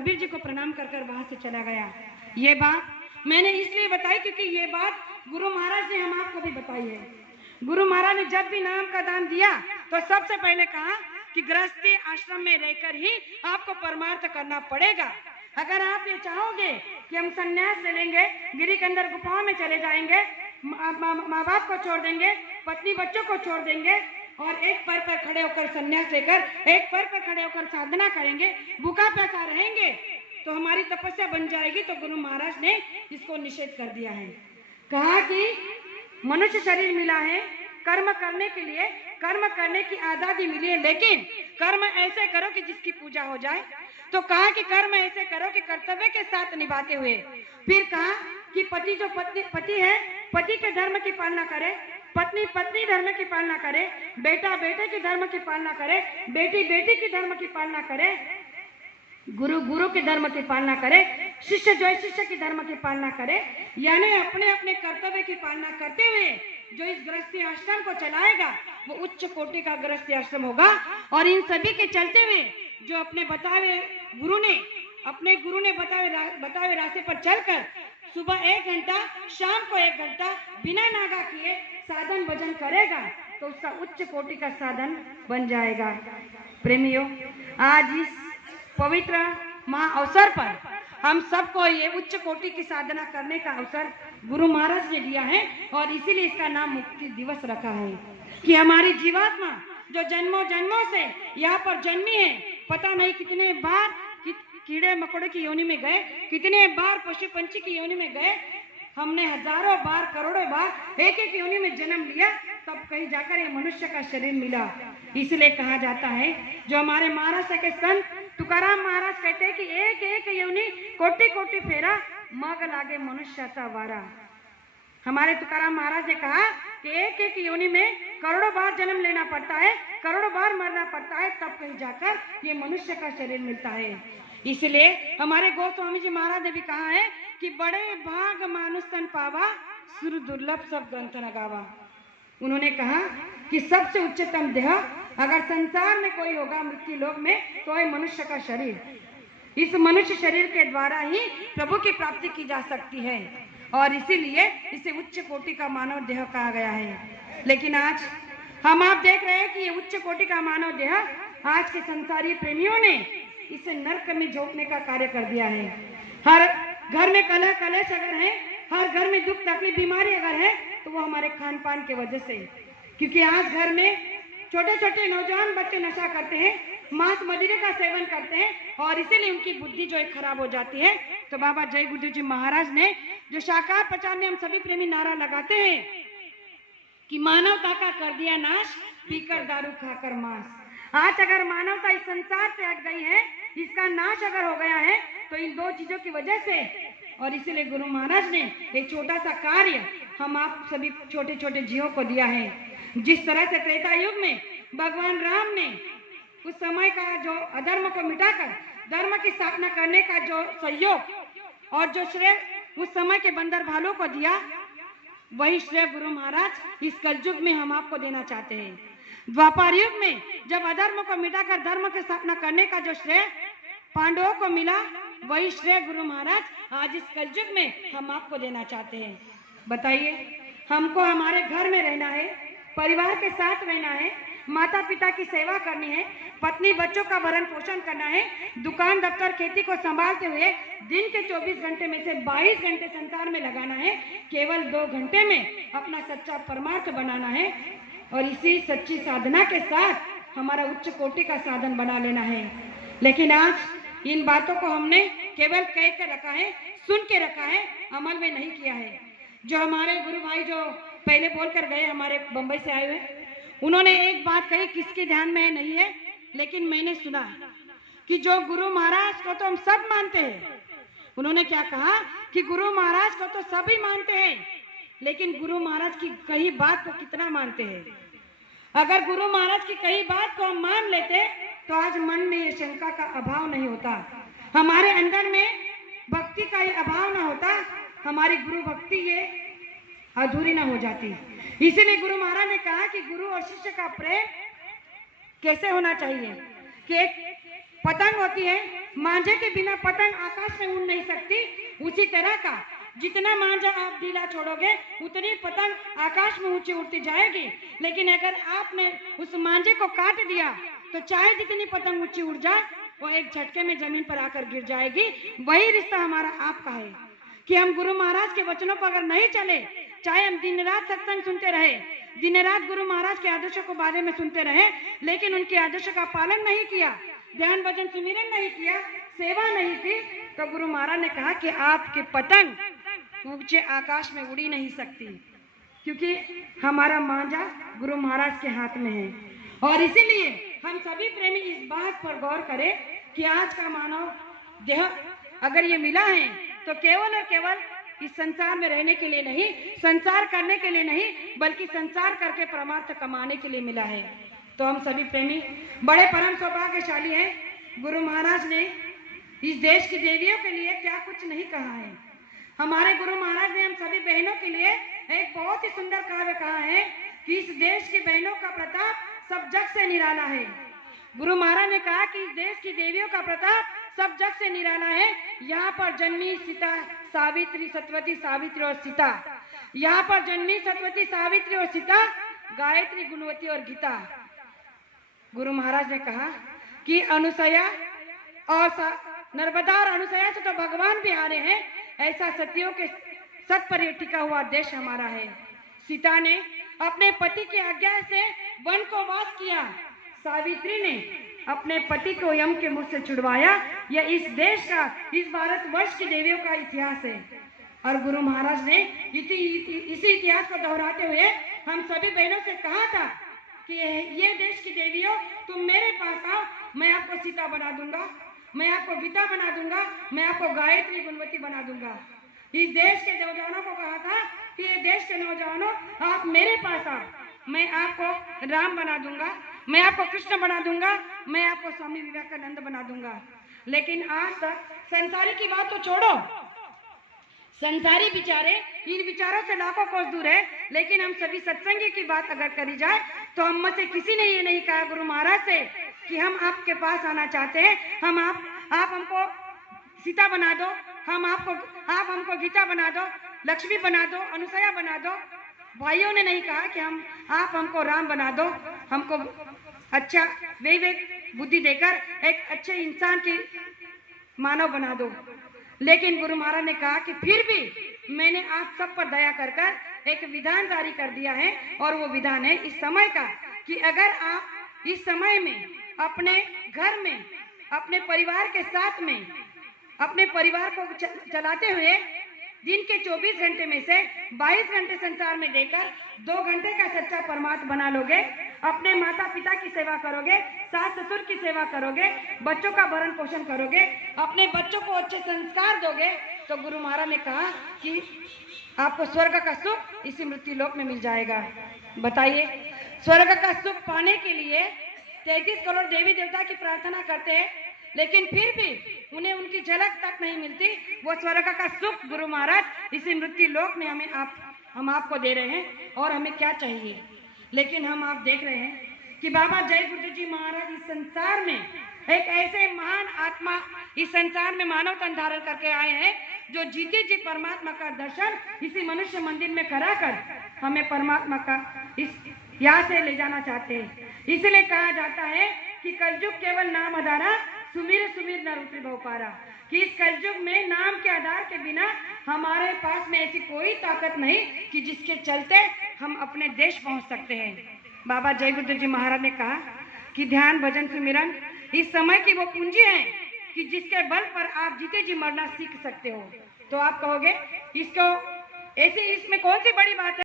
कबीर जी को प्रणाम कर कर वहां से चला गया। ये बात मैंने इसलिए बताई क्योंकि ये बात गुरु महाराज ने हम आपको भी बताई है। गुरु महाराज ने जब भी नाम का दान दिया तो सबसे पहले कहा कि गृहस्थी आश्रम में रहकर ही आपको परमार्थ करना पड़ेगा। अगर आप ये चाहोगे कि हम संन्यास ले लेंगे, गिरी के अंदर गुफाओं में चले जाएंगे, माँ बाप को छोड़ देंगे, पत्नी बच्चों को छोड़ देंगे और एक पैर पर खड़े होकर संन्यास लेकर एक पैर पर खड़े होकर साधना करेंगे, भूखा प्यासा रहेंगे तो हमारी तपस्या बन जाएगी। तो गुरु महाराज ने इसको निषेध कर दिया है। कहा कि मनुष्य शरीर मिला है कर्म करने के लिए, कर्म करने की आजादी मिली है, लेकिन कर्म ऐसे करो कि जिसकी पूजा हो जाए। तो कहा कि कर्म ऐसे करो कि कर्तव्य के साथ निभाते हुए। फिर कहा कि पति जो पति है, पति के धर्म की पालना करे, पत्नी पत्नी धर्म की पालना करे, बेटा बेटे के धर्म की पालना करे, बेटी बेटी की धर्म की पालना करे, गुरु गुरु के धर्म की पालना करे, शिष्य जो है शिष्य की धर्म की पालना करे। यानी अपने अपने कर्तव्य की पालना करते हुए जो इस गृहस्थी आश्रम को चलाएगा वो उच्च कोटि का गृहस्थी आश्रम होगा। और इन सभी के चलते हुए जो अपने गुरु ने बताए रास्ते पर चलकर सुबह 1 घंटा, शाम को 1 घंटा बिना नागा किए साधन भजन करेगा तो उसका उच्च कोटि का साधन बन जाएगा। प्रेमियों, आज इस पवित्र महा अवसर पर हम सबको ये उच्च कोटि की साधना करने का अवसर गुरु महाराज ने दिया है और इसीलिए इसका नाम मुक्ति दिवस रखा है कि हमारी जीवात्मा जो जन्मों जन्मों से यहाँ पर जन्मी है, पता नहीं कितने बार कीड़े मकोड़े की योनि में गए, कितने बार पशु पंछी की योनि में गए, हमने हजारों बार करोड़ों बार एक एक योनि में जन्म लिया, तब कहीं जाकर ये मनुष्य का शरीर मिला। इसलिए कहा जाता है, जो हमारे महाराष्ट्र के संत तुकाराम महाराज कहते हैं कि एक एक योनि कोटि कोटि फेरा, मग लागे मनुष्याचा वारा। हमारे तुकाराम महाराज ने कहा कि एक एक योनि में करोड़ों बार जन्म लेना पड़ता है, करोड़ों बार मरना पड़ता है, तब कहीं जाकर ये मनुष्य का शरीर मिलता है। इसलिए हमारे गोस्वामी जी महाराज ने भी कहा है कि बड़े भाग मानुष तन पावा, सुर दुर्लभ सब ग्रंथ न गावा। उन्होंने कहा कि सबसे उच्चतम देह अगर संसार में कोई होगा मृत्यु लोक में तो है मनुष्य का शरीर। इस मनुष्य शरीर के द्वारा ही प्रभु की प्राप्ति की जा सकती है और इसीलिए इसे उच्च कोटि का मानव देह कहा गया है। लेकिन आज हम आप देख रहे हैं कि ये उच्च कोटि का मानव देह आज के संसारी प्रेमियों ने इसे नरक में झोंकने का कार्य कर दिया है। हर घर में कलह कलेश अगर है, हर घर में दुख तकलीफ बीमारी अगर है तो वो हमारे खान पान के वजह से, क्योंकि आज घर में छोटे छोटे नौजवान बच्चे नशा करते हैं, मांस मदिरे का सेवन करते हैं और इसीलिए उनकी बुद्धि जो है खराब हो जाती है। तो बाबा जय गुरुदेव जी महाराज ने जो शाकाहार प्रचार में हम सभी प्रेमी नारा लगाते हैं कि मानवता का कर दिया नाश, पीकर दारू खाकर मांस। आज अगर मानवता इस संसार से हट गई है, इसका नाश अगर हो गया है तो इन दो चीजों की वजह से। और इसीलिए गुरु महाराज ने एक छोटा सा कार्य हम आप सभी छोटे छोटे जीवों को दिया है। जिस तरह से त्रेता युग में भगवान राम ने उस समय का जो अधर्म को मिटाकर धर्म की स्थापना करने का जो सहयोग और जो श्रेय उस समय के बंदर भालों को दिया, वही श्रेय गुरु महाराज इस कलयुग में हम आपको देना चाहते हैं। द्वापर युग में जब अधर्म को मिटाकर धर्म की स्थापना करने का जो श्रेय पांडवों को मिला, वही श्रेय गुरु महाराज आज इस कलयुग में हम आपको देना चाहते हैं। बताइए, हमको हमारे घर में रहना है, परिवार के साथ रहना है, माता पिता की सेवा करनी है, पत्नी बच्चों का भरण पोषण करना है, दुकान दफ्तर खेती को संभालते हुए दिन के 24 घंटे में से 22 घंटे संसार में लगाना है, केवल 2 घंटे में अपना सच्चा परमार्थ बनाना है और इसी सच्ची साधना के साथ हमारा उच्च कोटि का साधन बना लेना है। लेकिन आज इन बातों को हमने केवल कह कर रखा है, सुन के रखा है, अमल में नहीं किया है। जो हमारे गुरु भाई जो पहले बोलकर गए, हमारे बंबई से आए हुए, उन्होंने एक बात कही, किसके ध्यान में नहीं है, लेकिन मैंने सुना कि जो गुरु महाराज को तो हम सब मानते हैं। उन्होंने क्या कहा कि गुरु महाराज को तो सभी मानते हैं, लेकिन गुरु महाराज की कही बात को कितना मानते हैं। अगर गुरु महाराज की कही बात को हम मान लेते तो आज मन में ये शंका का अभाव नहीं होता, हमारे अंदर में भक्ति का ये अभाव ना होता, हमारी गुरु भक्ति ये अधूरी ना हो जाती। इसीलिए गुरु महाराज ने कहा कि गुरु और शिष्य का प्रेम कैसे होना चाहिए कि एक पतंग होती है, मांझे के बिना पतंग आकाश में उड़ नहीं सकती, उसी तरह का जितना मांझा आप ढीला छोड़ोगे उतनी पतंग आकाश में ऊंची उड़ती जाएगी। लेकिन अगर आपने उस मांझे को काट दिया तो चाहे जितनी पतंग ऊंची उड़ जाए वो एक झटके में जमीन पर आकर गिर जाएगी। वही रिश्ता हमारा आपका है कि हम गुरु महाराज के वचनों पर अगर नहीं चले, चाहे हम दिन रात सत्संग सुनते रहे, दिन रात गुरु महाराज के आदर्शों के बारे में सुनते रहे, लेकिन उनके आदर्शों का पालन नहीं किया, ध्यान भजन सुमिरन नहीं किया, सेवा नहीं की, तो गुरु महाराज ने कहा कि आपकी पतंग ऊंचे आकाश में उड़ी नहीं सकती, क्योंकि हमारा मांझा गुरु महाराज के हाथ में है। और इसीलिए हम सभी प्रेमी इस बात पर गौर करें कि आज का मानव देह अगर ये मिला है तो केवल और केवल इस संसार में रहने के लिए नहीं, संसार करने के लिए नहीं, बल्कि संसार करके परमार्थ कमाने के लिए मिला है। तो हम सभी प्रेमी बड़े परम सौभाग्यशाली हैं। गुरु महाराज ने इस देश की देवियों के लिए क्या कुछ नहीं कहा है। हमारे गुरु महाराज ने हम सभी बहनों के लिए एक बहुत ही सुंदर काव्य कहा है कि इस देश की बहनों का प्रताप सब जग से निराला है। गुरु महाराज ने कहा कि इस देश की देवियों का प्रताप सब जग से निराला है। यहाँ पर जन्मी सीता सावित्री, सत्यवती सावित्री और सीता, यहाँ पर जन्मी सत्यवती सावित्री और सीता, गायत्री गुणवती और गीता। गुरु महाराज ने कहा कि अनुसया और नर्मदा और अनुसया से तो भगवान भी हारे हैं, ऐसा सतियों के सत पर टिका हुआ देश हमारा है। सीता ने अपने पति की आज्ञा से वन को वास किया, सावित्री ने अपने पति को यम के मुख से छुड़वाया। यह इस देश का, इस भारतवर्ष की देवियों का इतिहास है। और गुरु महाराज ने इसी इतिहास को दोहराते हुए हम सभी बहनों से कहा था कि ये देश की देवियों, तुम मेरे पास आओ, मैं आपको सीता बना दूंगा, मैं आपको गीता बना दूंगा, मैं आपको गायत्री गुणवती बना दूंगा। इस देश के नौजवानों को कहा था कि ये देश के नौजवानों, आप मेरे पास आओ, मैं आपको राम बना दूंगा, मैं आपको कृष्ण बना दूंगा, मैं आपको स्वामी विवेकानंद बना दूंगा। लेकिन आज तक संसारी की बात तो छोड़ो, संसारी विचारे इन विचारों से लाखों कोस दूर है। लेकिन हम सभी सत्संगी की बात अगर करी जाए तो हम में से किसी ने ये नहीं कहा गुरु महाराज से कि हम आपके पास आना चाहते हैं, आप हमको सीता बना दो, आप हमको गीता बना दो, लक्ष्मी बना दो, अनुसया बना दो। भाइयों ने नहीं कहा कि आप हमको राम बना दो, हमको अच्छा विवेक बुद्धि देकर एक अच्छे इंसान की मानव बना दो। लेकिन गुरु महाराज ने कहा कि फिर भी मैंने आप सब पर दया कर एक विधान जारी कर दिया है, और वो विधान है इस समय का कि अगर आप इस समय में अपने घर में, अपने परिवार के साथ में, अपने परिवार को चलाते हुए दिन के 24 घंटे में से 22 घंटे संसार में देकर 2 घंटे का सच्चा परमात्मा बना लोगे, अपने माता पिता की सेवा करोगे, सास ससुर की सेवा करोगे, बच्चों का भरण पोषण करोगे, अपने बच्चों को अच्छे संस्कार दोगे, तो गुरु महाराज ने कहा कि आपको स्वर्ग का सुख इसी मृत्यु लोक में मिल जाएगा। बताइए, स्वर्ग का सुख पाने के लिए 33 करोड़ देवी देवता की प्रार्थना करते हैं, लेकिन फिर भी उन्हें उनकी झलक तक नहीं मिलती। वो स्वर्ग का सुख गुरु महाराज इसी मृत्यु लोक में हम आपको दे रहे हैं, और हमें क्या चाहिए। लेकिन हम आप देख रहे हैं कि बाबा जय गुरु जी महाराज इस संसार में एक ऐसे महान आत्मा इस संसार में मानव तन धारण करके आए हैं, जो जीते जी परमात्मा का दर्शन इसी मनुष्य मंदिर में कराकर हमें परमात्मा का इस यहाँ से ले जाना चाहते हैं। इसलिए कहा जाता है कि कलयुग केवल नाम आधारा, सुमिर सुमिर न रूपी बहुपारा, कि इस कलयुग में नाम के आधार के बिना हमारे पास में ऐसी कोई ताकत नहीं कि जिसके चलते हम अपने देश पहुंच सकते हैं। बाबा जय गुरु जी महाराज ने कहा कि ध्यान भजन सुमिरन इस समय की वो पूंजी है कि जिसके बल पर आप जीते जी मरना सीख सकते हो। तो आप कहोगे इसको ऐसे, इसमें कौन सी बड़ी बात है।